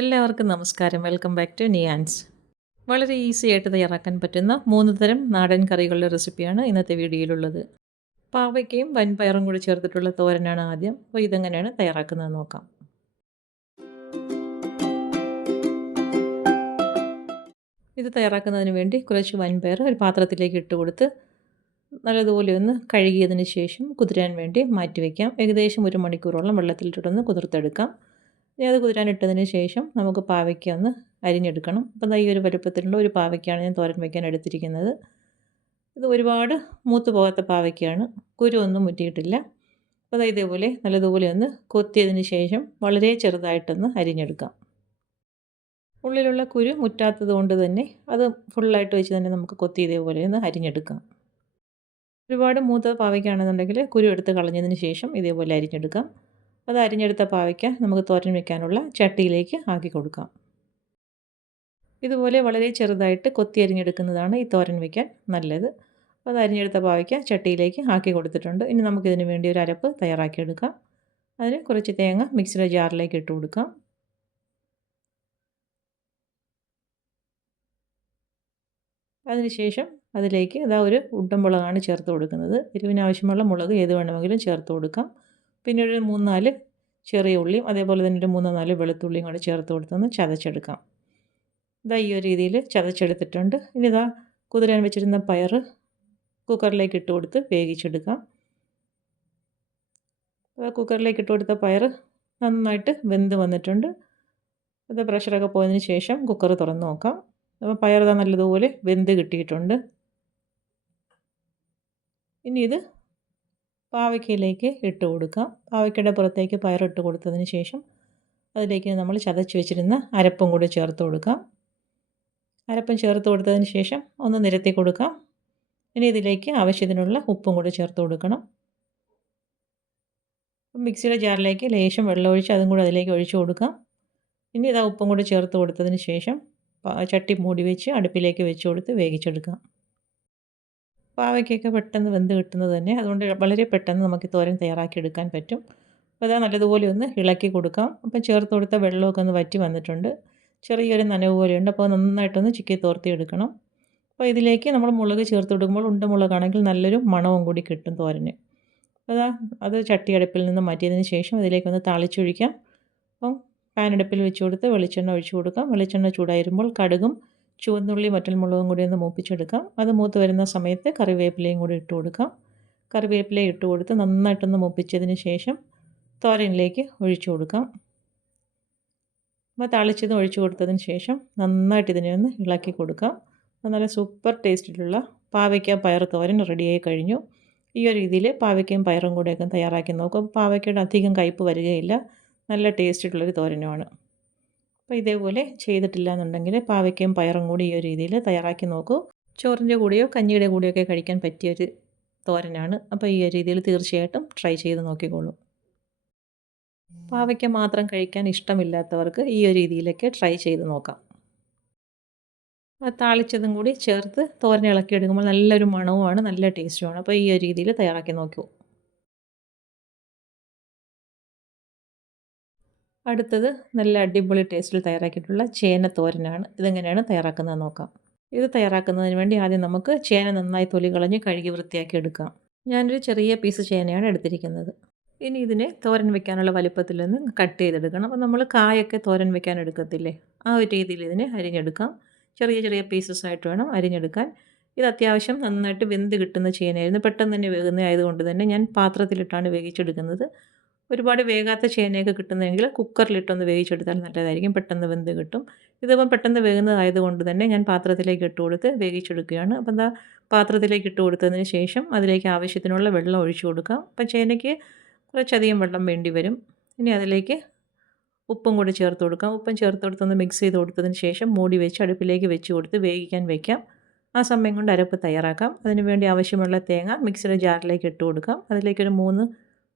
എല്ലാവർക്കും നമസ്കാരം. Welcome back to നിയാൻസ് വളരെ ഈസി ആയിട്ട് തയ്യാറാക്കാൻ പറ്റുന്ന മൂന്ന് തരം നാടൻ കറികളുടെ റെസിപ്പിയാണ് ഇന്നത്തെ വീഡിയോയിലുള്ളത്. പാവയ്ക്കയും വൻപയറും കൂടി ചേർത്തിട്ടുള്ള തോരനാണ് ആദ്യം. അപ്പോൾ ഇതെങ്ങനെയാണ് തയ്യാറാക്കുന്നത് നോക്കാം. ഇത് തയ്യാറാക്കുന്നതിന് വേണ്ടി കുറച്ച് വൻപയർ ഒരു പാത്രത്തിലേക്ക് ഇട്ട് കൊടുത്ത് നല്ലതുപോലെ ഒന്ന് കഴുകിയതിന് ശേഷം കുതിരാൻ വേണ്ടി മാറ്റി വയ്ക്കാം ഏകദേശം ഒരു മണിക്കൂറോളം വെള്ളത്തിൽ ഇട്ടൊന്ന് കുതിർത്തെടുക്കാം. ഇനി അത് കുതിരാനിട്ടതിന് ശേഷം നമുക്ക് പാവയ്ക്ക ഒന്ന് അരിഞ്ഞെടുക്കണം. അപ്പം ഈ ഒരു വലുപ്പത്തിലുള്ള ഒരു പാവയ്ക്കാണ് ഞാൻ തോരൻ വയ്ക്കാൻ എടുത്തിരിക്കുന്നത്. ഇത് ഒരുപാട് മൂത്ത് പോകാത്ത പാവയ്ക്കാണ്. കുരു ഒന്നും മുറ്റിയിട്ടില്ല. അപ്പോൾ ഇതേപോലെ നല്ലതുപോലെ ഒന്ന് കൊത്തിയതിന് ശേഷം വളരെ ചെറുതായിട്ടൊന്ന് അരിഞ്ഞെടുക്കാം. ഉള്ളിലുള്ള കുരു മുറ്റാത്തത് കൊണ്ട് തന്നെ അത് ഫുള്ളായിട്ട് വെച്ച് തന്നെ നമുക്ക് കൊത്തി ഇതേപോലെ ഒന്ന് അരിഞ്ഞെടുക്കാം. ഒരുപാട് മൂത്ത പാവയ്ക്കാണെന്നുണ്ടെങ്കിൽ കുരു എടുത്ത് കളഞ്ഞതിന് ശേഷം ഇതേപോലെ അരിഞ്ഞെടുക്കാം. അത് അരിഞ്ഞെടുത്ത പാവയ്ക്ക നമുക്ക് തോരൻ വെക്കാനുള്ള ചട്ടിയിലേക്ക് ആക്കി കൊടുക്കാം. ഇതുപോലെ വളരെ ചെറുതായിട്ട് കൊത്തി അരിഞ്ഞെടുക്കുന്നതാണ് ഈ തോരൻ വയ്ക്കാൻ നല്ലത്. അത് അരിഞ്ഞെടുത്ത പാവയ്ക്ക ചട്ടിയിലേക്ക് ആക്കി കൊടുത്തിട്ടുണ്ട്. ഇനി നമുക്കിതിന് വേണ്ടി ഒരു അരപ്പ് തയ്യാറാക്കിയെടുക്കാം. അതിന് കുറച്ച് തേങ്ങ മിക്സിയുടെ ജാറിലേക്ക് ഇട്ട് കൊടുക്കാം. അതിനുശേഷം അതിലേക്ക് ഇതാ ഒരു ഉണ്ടൻമുളകാണ് ചേർത്ത് കൊടുക്കുന്നത്. എരിവിന് ആവശ്യമുള്ള മുളക് ഏത് വേണമെങ്കിലും ചേർത്ത് കൊടുക്കാം. പിന്നെ ഒരു മൂന്നാൽ ചെറിയ ഉള്ളിയും അതേപോലെ തന്നെ ഒരു മൂന്നോ നാല് വെളുത്തുള്ളിയും കൂടെ ചേർത്ത് കൊടുത്തൊന്ന് ചതച്ചെടുക്കാം. ഇതാ ഈ ഒരു രീതിയിൽ ചതച്ചെടുത്തിട്ടുണ്ട്. ഇനി ഇതാ കുതിരാൻ വെച്ചിരുന്ന പയർ കുക്കറിലേക്ക് ഇട്ട് കൊടുത്ത് വേവിച്ചെടുക്കാം. കുക്കറിലേക്ക് ഇട്ട് കൊടുത്ത പയർ നന്നായിട്ട് വെന്ത് വന്നിട്ടുണ്ട്. അത് പ്രഷറൊക്കെ പോയതിന് ശേഷം കുക്കർ തുറന്ന് നോക്കാം. അപ്പോൾ പയർ നല്ലതുപോലെ വെന്ത് കിട്ടിയിട്ടുണ്ട്. ഇനി ഇത് പാവയ്ക്കയിലേക്ക് ഇട്ട് കൊടുക്കാം. പാവയ്ക്കയുടെ പുറത്തേക്ക് പയറിട്ട് കൊടുത്തതിന് ശേഷം അതിലേക്ക് നമ്മൾ ചതച്ച് വെച്ചിരുന്ന അരപ്പും കൂടി ചേർത്ത് കൊടുക്കാം. അരപ്പും ചേർത്ത് കൊടുത്തതിന് ശേഷം ഒന്ന് നിരത്തി കൊടുക്കാം. ഇനി ഇതിലേക്ക് ആവശ്യത്തിനുള്ള ഉപ്പും കൂടി ചേർത്ത് കൊടുക്കണം. മിക്സിയുടെ ജാറിലേക്ക് ലേശം വെള്ളം ഒഴിച്ച് അതും കൂടി അതിലേക്ക് ഒഴിച്ചു കൊടുക്കാം. ഇനി ഇതാ ഉപ്പും കൂടി ചേർത്ത് കൊടുത്തതിന് ശേഷം ചട്ടി മൂടി വെച്ച് അടുപ്പിലേക്ക് വെച്ച് കൊടുത്ത് വേവിച്ചെടുക്കാം. പാവയ്ക്കൊക്കെ പെട്ടെന്ന് വെന്ത് കിട്ടുന്നത് തന്നെ. അതുകൊണ്ട് വളരെ പെട്ടെന്ന് നമുക്ക് തോരൻ തയ്യാറാക്കിയെടുക്കാൻ പറ്റും. അപ്പോൾ അതാ നല്ലതുപോലെ ഒന്ന് ഇളക്കി കൊടുക്കാം. അപ്പം ചേർത്ത് കൊടുത്ത വെള്ളമൊക്കെ ഒന്ന് വറ്റി വന്നിട്ടുണ്ട്. ചെറിയൊരു നനവ് പോലെയുണ്ട്. അപ്പോൾ നന്നായിട്ടൊന്ന് ചിക്കി തോർത്തി എടുക്കണം അപ്പോൾ ഇതിലേക്ക് നമ്മൾ മുളക് ചേർത്ത് കൊടുക്കുമ്പോൾ ഉണ്ട മുളകാണെങ്കിൽ നല്ലൊരു മണവും കൂടി കിട്ടും തോരന്. അപ്പോൾ അതാ അത് ചട്ടിയടുപ്പിൽ നിന്ന് മാറ്റിയതിന് ശേഷം ഇതിലേക്കൊന്ന് താളിച്ചൊഴിക്കാം. അപ്പം പാനടുപ്പിൽ വെച്ച് കൊടുത്ത് വെളിച്ചെണ്ണ ഒഴിച്ചു കൊടുക്കാം. വെളിച്ചെണ്ണ ചൂടായിരുമ്പോൾ കടുകും ചുവന്നുള്ളി മുളകും കൂടി ഒന്ന് മൂപ്പിച്ചെടുക്കാം. അത് മൂത്ത് വരുന്ന സമയത്ത് കറിവേപ്പിലയും കൂടി ഇട്ട് കൊടുക്കാം. കറിവേപ്പില ഇട്ട് കൊടുത്ത് നന്നായിട്ടൊന്ന് മൂപ്പിച്ചതിന് ശേഷം തോരനിലേക്ക് ഒഴിച്ചു കൊടുക്കാം. അപ്പോൾ തളിച്ചത് ഒഴിച്ചു കൊടുത്തതിന് ശേഷം നന്നായിട്ട് ഇതിനെ ഒന്ന് ഇളക്കി കൊടുക്കാം. നല്ല സൂപ്പർ ടേസ്റ്റിലുള്ള പാവയ്ക്ക പയർ തോരൻ റെഡിയായി കഴിഞ്ഞു. ഈ ഒരു രീതിയിൽ പാവയ്ക്കയും പയറും കൂടെയൊക്കെ തയ്യാറാക്കി നോക്കും. പാവയ്ക്കയുടെ അധികം കയ്പ്പ് വരികയില്ല. നല്ല ടേസ്റ്റിട്ടുള്ളൊരു തോരനുമാണ്. അപ്പോൾ ഇതേപോലെ ചെയ്തിട്ടില്ല എന്നുണ്ടെങ്കിൽ പാവയ്ക്കയും പയറും കൂടി ഈ ഒരു രീതിയിൽ തയ്യാറാക്കി നോക്കൂ. ചോറിന്റെ കൂടെയോ കഞ്ഞിയുടെ കൂടെയോ ഒക്കെ കഴിക്കാൻ പറ്റിയൊരു തോരനാണ്. അപ്പോൾ ഈ രീതിയിൽ തീർച്ചയായിട്ടും ട്രൈ ചെയ്ത് നോക്കിക്കോളൂ. പാവയ്ക്ക മാത്രം കഴിക്കാൻ ഇഷ്ടമില്ലാത്തവർക്ക് ഈ ഒരു രീതിയിലൊക്കെ ട്രൈ ചെയ്ത് നോക്കാം. താളിച്ചതും കൂടി ചേർത്ത് തോരൻ ഇളക്കിയെടുക്കുമ്പോൾ നല്ലൊരു മണവുമാണ് നല്ല ടേസ്റ്റുമാണ്. അപ്പോൾ ഈ ഒരു രീതിയിൽ തയ്യാറാക്കി നോക്കൂ. അടുത്തത് നല്ല അടിപൊളി ടേസ്റ്റിൽ തയ്യാറാക്കിയിട്ടുള്ള ചേന തോരനാണ്. ഇതെങ്ങനെയാണ് തയ്യാറാക്കുന്നത് നോക്കാം. ഇത് തയ്യാറാക്കുന്നതിന് വേണ്ടി ആദ്യം നമുക്ക് ചേന നന്നായി തൊലി കളഞ്ഞ് കഴുകി വൃത്തിയാക്കി എടുക്കാം. ഞാനൊരു ചെറിയ പീസ് ചേനയാണ് എടുത്തിരിക്കുന്നത്. ഇനി ഇതിനെ തോരൻ വെക്കാനുള്ള വലുപ്പത്തിൽ നിന്ന് കട്ട് ചെയ്തെടുക്കണം. അപ്പോൾ നമ്മൾ കായൊക്കെ തോരൻ വെക്കാൻ എടുക്കത്തില്ലേ? ആ ഒരു രീതിയിൽ ഇതിനെ അരിഞ്ഞെടുക്കാം. ചെറിയ ചെറിയ പീസസ് ആയിട്ട് വേണം അരിഞ്ഞെടുക്കാൻ. ഇത് അത്യാവശ്യം നന്നായിട്ട് വെന്ത് കിട്ടുന്ന ചേനയായിരുന്നു. പെട്ടെന്ന് തന്നെ വേകുന്ന ആയതുകൊണ്ട് തന്നെ ഞാൻ പാത്രത്തിലിട്ടാണ് വേവിച്ചെടുക്കുന്നത്. ഒരുപാട് വേകാത്ത ചേനയൊക്കെ കിട്ടുന്നതെങ്കിൽ കുക്കറിലിട്ടൊന്ന് വേവിച്ചെടുത്താൽ നല്ലതായിരിക്കും. പെട്ടെന്ന് വെന്ത് കിട്ടും. ഇതിപ്പം പെട്ടെന്ന് വേകുന്നതായതുകൊണ്ട് തന്നെ ഞാൻ പാത്രത്തിലേക്ക് ഇട്ട് കൊടുത്ത് വേവിച്ചെടുക്കുകയാണ്. അപ്പം എന്താ പാത്രത്തിലേക്ക് ഇട്ട് കൊടുത്തതിന് ശേഷം അതിലേക്ക് ആവശ്യത്തിനുള്ള വെള്ളം ഒഴിച്ചു കൊടുക്കാം. അപ്പം ചേനയ്ക്ക് കുറച്ചധികം വെള്ളം വേണ്ടി വരും. ഇനി അതിലേക്ക് ഉപ്പും കൂടി ചേർത്ത് കൊടുക്കാം. ഉപ്പും ചേർത്ത് കൊടുത്തൊന്ന് മിക്സ് ചെയ്ത് കൊടുത്തതിന് ശേഷം മൂടി വെച്ച് അടുപ്പിലേക്ക് വെച്ച് കൊടുത്ത് വേവിക്കാൻ വയ്ക്കാം ആ സമയം കൊണ്ട് അരപ്പ് തയ്യാറാക്കാം. അതിനുവേണ്ടി ആവശ്യമുള്ള തേങ്ങ മിക്സിയുടെ ജാറിലേക്ക് ഇട്ട് കൊടുക്കാം. അതിലേക്കൊരു മൂന്ന്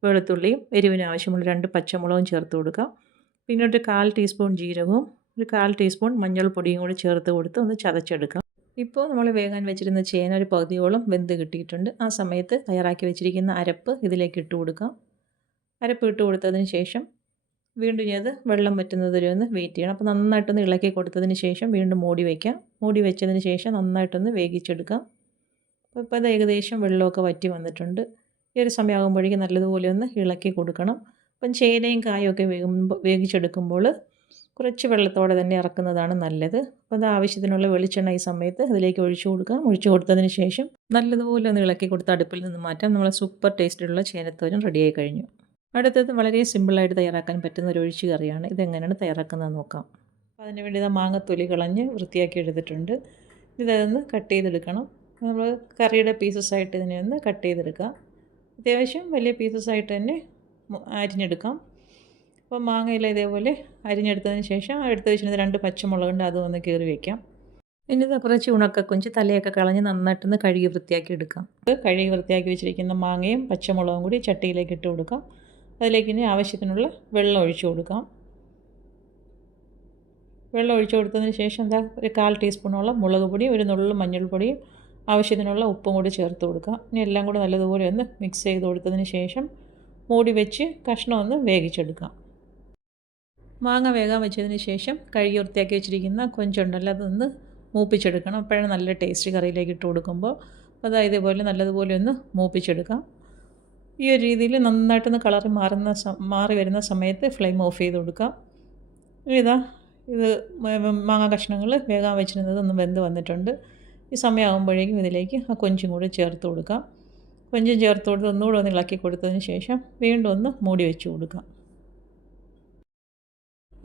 വെളുത്തുള്ളിയും എരിവിന് ആവശ്യമുള്ള രണ്ട് പച്ചമുളകും ചേർത്ത് കൊടുക്കുക പിന്നെ ഒരു കാൽ ടീസ്പൂൺ ജീരകവും ഒരു കാൽ ടീസ്പൂൺ മഞ്ഞൾപ്പൊടിയും കൂടി ചേർത്ത് കൊടുത്ത് ഒന്ന് ചതച്ചെടുക്കാം. ഇപ്പോൾ നമ്മൾ വേഗാൻ വെച്ചിരുന്ന ചേന ഒരു പകുതിയോളം വെന്ത് കിട്ടിയിട്ടുണ്ട്. ആ സമയത്ത് തയ്യാറാക്കി വെച്ചിരിക്കുന്ന അരപ്പ് ഇതിലേക്ക് ഇട്ട് കൊടുക്കാം. അരപ്പ് ഇട്ട് കൊടുത്തതിന് ശേഷം വീണ്ടും ഇനി അത് വെള്ളം വറ്റുന്നത് വരെ ഒന്ന് വെയിറ്റ് ചെയ്യണം. അപ്പോൾ നന്നായിട്ടൊന്ന് ഇളക്കി കൊടുത്തതിന് ശേഷം വീണ്ടും മൂടി വയ്ക്കാം മൂടി വെച്ചതിന് ശേഷം നന്നായിട്ടൊന്ന് വേവിച്ചെടുക്കാം. അപ്പോൾ ഇപ്പോൾ അത് ഏകദേശം വെള്ളമൊക്കെ വറ്റി വന്നിട്ടുണ്ട്. ഈ ഒരു സമയമാകുമ്പോഴേക്കും നല്ലതുപോലെ ഒന്ന് ഇളക്കി കൊടുക്കണം. അപ്പം ചേനയും കായും ഒക്കെ വേകുമ്പോൾ വേവിച്ചെടുക്കുമ്പോൾ കുറച്ച് വെള്ളത്തോടെ തന്നെ ഇറക്കുന്നതാണ് നല്ലത്. അപ്പോൾ അത് ആവശ്യത്തിനുള്ള വെളിച്ചെണ്ണ ഈ സമയത്ത് അതിലേക്ക് ഒഴിച്ചു കൊടുക്കാം ഒഴിച്ചു കൊടുത്തതിന് ശേഷം നല്ലതുപോലെ ഒന്ന് ഇളക്കി കൊടുത്ത് അടുപ്പിൽ നിന്ന് മാറ്റാം. നമ്മളെ സൂപ്പർ ടേസ്റ്റിലുള്ള ചേനത്തോരൻ റെഡിയായി കഴിഞ്ഞു. അടുത്തത് വളരെ സിമ്പിളായിട്ട് തയ്യാറാക്കാൻ പറ്റുന്ന ഒരു ഒഴിച്ചു കറിയാണ്. ഇതെങ്ങനെയാണ് തയ്യാറാക്കുന്നത് നോക്കാം. അപ്പോൾ അതിന് വേണ്ടി മാങ്ങ തൊലി കളഞ്ഞ് വൃത്തിയാക്കി എടുത്തിട്ടുണ്ട്. ഇതൊന്ന് കട്ട് ചെയ്തെടുക്കണം. നമ്മൾ കറിയുടെ പീസസ് ആയിട്ട് ഇതിനെ ഒന്ന് കട്ട് ചെയ്തെടുക്കാം. അത്യാവശ്യം വലിയ പീസസ് ആയിട്ട് തന്നെ അരിഞ്ഞെടുക്കാം. അപ്പോൾ മാങ്ങയില ഇതേപോലെ അരിഞ്ഞെടുത്തതിന് ശേഷം എടുത്ത് വെച്ചിരുന്ന രണ്ട് പച്ചമുളകുണ്ട് അത് ഒന്ന് കീറി വയ്ക്കാം ഇനി കുറച്ച് ഉണക്ക കുഞ്ച് തലയൊക്കെ കളഞ്ഞ് നന്നായിട്ടൊന്ന് കഴുകി വൃത്തിയാക്കി എടുക്കാം. കഴുകി വൃത്തിയാക്കി വെച്ചിരിക്കുന്ന മാങ്ങയും പച്ചമുളകും കൂടി ചട്ടിയിലേക്ക് ഇട്ട് കൊടുക്കാം. അതിലേക്ക് ഇനി ആവശ്യത്തിനുള്ള വെള്ളം ഒഴിച്ചു കൊടുക്കാം. വെള്ളം ഒഴിച്ചു കൊടുത്തതിന് ശേഷം എന്താ ഒരു കാൽ ടീസ്പൂണോളം മുളക് പൊടിയും ഒരു നുള്ളു മഞ്ഞൾപ്പൊടിയും ആവശ്യത്തിനുള്ള ഉപ്പും കൂടി ചേർത്ത് കൊടുക്കുക. ഇനി എല്ലാം കൂടി നല്ലതുപോലെ ഒന്ന് മിക്സ് ചെയ്ത് കൊടുത്തതിന് ശേഷം മൂടി വെച്ച് കഷ്ണം ഒന്ന് വേവിച്ചെടുക്കാം മാങ്ങ വേഗം വെച്ചതിന് ശേഷം കഴുകി വൃത്തിയാക്കി വെച്ചിരിക്കുന്ന കൊഞ്ചുണ്ടല്ലോ അതൊന്ന് മൂപ്പിച്ചെടുക്കണം. അപ്പോഴാണ് നല്ല ടേസ്റ്റ് കറിയിലേക്ക് ഇട്ട് കൊടുക്കുമ്പോൾ. അതായത് ഇതുപോലെ നല്ലതുപോലെ ഒന്ന് മൂപ്പിച്ചെടുക്കാം ഈ ഒരു രീതിയിൽ നന്നായിട്ടൊന്ന് കളർ മാറുന്ന മാറി വരുന്ന സമയത്ത് ഫ്ലെയിം ഓഫ് ചെയ്ത് കൊടുക്കാം ഇതാ ഇത് മാങ്ങ കഷ്ണങ്ങൾ വേഗം വെച്ചിരുന്നത് ഒന്ന് വെന്ത് വന്നിട്ടുണ്ട്. ഈ സമയമാകുമ്പോഴേക്കും ഇതിലേക്ക് ആ കൊഞ്ചും കൂടി ചേർത്ത് കൊടുക്കാം. കൊഞ്ചും ചേർത്ത് കൊടുത്ത് ഒന്നുകൂടെ ഒന്ന് ഇളക്കി കൊടുത്തതിന് ശേഷം വീണ്ടും ഒന്ന് മൂടി വെച്ച് കൊടുക്കാം.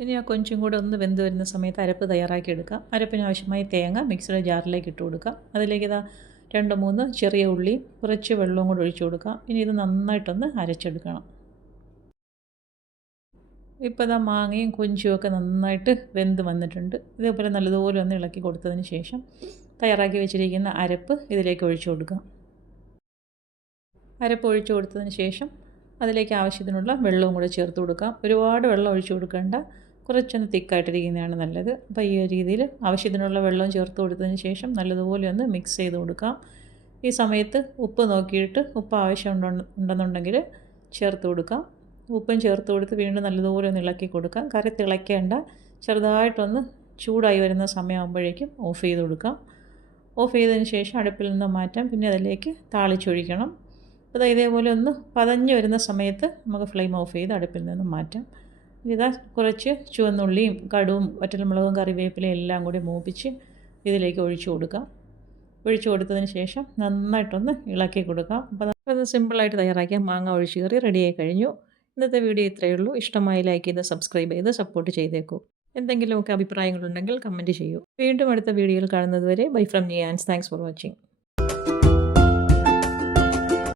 ഇനി ആ കൊഞ്ചും കൂടെ ഒന്ന് വെന്ത് വരുന്ന സമയത്ത് അരപ്പ് തയ്യാറാക്കി എടുക്കാം. അരപ്പിന് ആവശ്യമായി തേങ്ങ മിക്സിയുടെ ജാറിലേക്ക് ഇട്ട് കൊടുക്കാം. അതിലേക്ക് ഇതാ രണ്ട് മൂന്ന് ചെറിയ ഉള്ളി കുറച്ച് വെള്ളവും കൂടെ ഒഴിച്ചു കൊടുക്കാം. ഇനി ഇത് നന്നായിട്ടൊന്ന് അരച്ചെടുക്കണം. ഇപ്പോൾ ഇതാ മാങ്ങയും കൊഞ്ചും ഒക്കെ നന്നായിട്ട് വെന്ത് വന്നിട്ടുണ്ട്. ഇതേപോലെ നല്ലതുപോലെ ഒന്ന് ഇളക്കി കൊടുത്തതിന് ശേഷം തയ്യാറാക്കി വെച്ചിരിക്കുന്ന അരപ്പ് ഇതിലേക്ക് ഒഴിച്ചു കൊടുക്കുക. അരപ്പ് ഒഴിച്ചു കൊടുത്തതിന് ശേഷം അതിലേക്ക് ആവശ്യത്തിനുള്ള വെള്ളവും കൂടെ ചേർത്ത് കൊടുക്കാം. ഒരുപാട് വെള്ളം ഒഴിച്ചു കൊടുക്കേണ്ട. കുറച്ചൊന്ന് തിക്കായിട്ടിരിക്കുന്നതാണ് നല്ലത്. അപ്പോൾ ഈ രീതിയിൽ ആവശ്യത്തിനുള്ള വെള്ളം ചേർത്ത് കൊടുത്തതിന് ശേഷം നല്ലതുപോലെ ഒന്ന് മിക്സ് ചെയ്ത് കൊടുക്കാം. ഈ സമയത്ത് ഉപ്പ് നോക്കിയിട്ട് ഉപ്പ് ആവശ്യം ഉണ്ടെന്നുണ്ടെങ്കിൽ ചേർത്ത് കൊടുക്കാം. ഉപ്പും ചേർത്ത് കൊടുത്ത് വീണ്ടും നല്ലതുപോലെ ഒന്ന് ഇളക്കി കൊടുക്കാം. കറി തിളയ്ക്കേണ്ട ചെറുതായിട്ടൊന്ന് ചൂടായി വരുന്ന സമയമാകുമ്പോഴേക്കും ഓഫ് ചെയ്ത് കൊടുക്കാം. ഓഫ് ചെയ്തതിന് ശേഷം അടുപ്പിൽ നിന്ന് മാറ്റാം. പിന്നെ അതിലേക്ക് താളിച്ചൊഴിക്കണം. അപ്പോൾ ഇതേപോലെ ഒന്ന് പതഞ്ഞ് വരുന്ന സമയത്ത് നമുക്ക് ഫ്ലെയിം ഓഫ് ചെയ്ത് അടുപ്പിൽ നിന്ന് മാറ്റാം. ഇതാ കുറച്ച് ചുവന്നുള്ളിയും കടുവും വറ്റൽമുളകും കറിവേപ്പിലയും എല്ലാം കൂടി മൂപ്പിച്ച് ഇതിലേക്ക് ഒഴിച്ചു കൊടുക്കാം. ഒഴിച്ചു കൊടുത്തതിന് ശേഷം നന്നായിട്ടൊന്ന് ഇളക്കി കൊടുക്കാം. അപ്പോൾ നമുക്കൊന്ന് സിമ്പിളായിട്ട് തയ്യാറാക്കിയ മാങ്ങ ഒഴിച്ചു കറി റെഡിയായി കഴിഞ്ഞു. ഇന്നത്തെ വീഡിയോ ഇത്രയേ ഉള്ളൂ. ഇഷ്ടമായി ലൈക്ക് ചെയ്ത് സബ്സ്ക്രൈബ് ചെയ്ത് സപ്പോർട്ട് ചെയ്തേക്കൂ. എന്തെങ്കിലുമൊക്കെ അഭിപ്രായങ്ങളുണ്ടെങ്കിൽ കമന്റ് ചെയ്യൂ. വീണ്ടും അടുത്ത വീഡിയോയിൽ കാണുന്നതുവരെ bye from new thanks for watching.